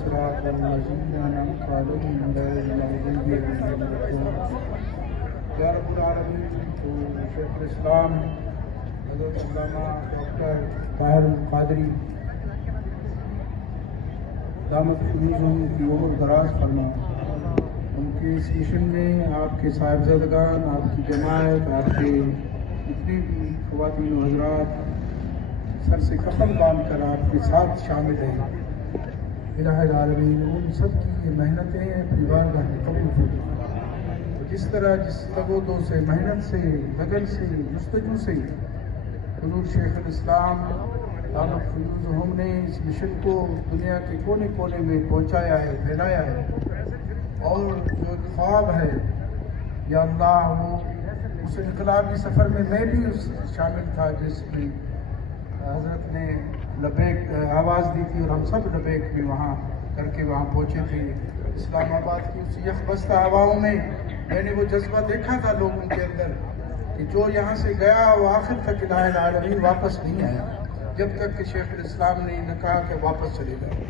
الصراط الذين أنعمت عليهم غير المغضوب عليهم ولا الضالين یا رب العالمین. تو شیخ الاسلام حضرت علامہ ڈاکٹر طاہر القادری دامت فیوزہم کی عمر دراز فرما. ان کے اس مشن میں آپ کے صاحبزادگان، آپ کی جماعت، آپ کے جتنے بھی خواتین و حضرات سر سے کفن باندھ کر آپ کے ساتھ شامل ہیں. الہ العالمین ان سب کی یہ محنتیں اپنی بارگاہ میں قبول فرما. جس طرح جس تگودو سے، محنت سے، لگن سے، جستجو سے حضور شیخ الاسلام دامت فیوزہم نے اس مشن کو دنیا کے کونے کونے میں پہنچایا ہے، پھیلایا ہے، اور جو خواب ہے یا اللہ وہ اس انقلابی سفر میں بھی اس شامل تھا جس میں حضرت نے لبیک آواز دی تھی اور ہم سب لبیک بھی وہاں کر کے وہاں پہنچے تھے. اسلام آباد کی اس یکبستہ ہواؤں میں میں نے وہ جذبہ دیکھا تھا لوگوں کے اندر کہ جو یہاں سے گیا وہ آخر تک الہ العالمین واپس نہیں آیا جب تک کہ شیخ الاسلام نے نہ کہا کہ واپس چلے گئے.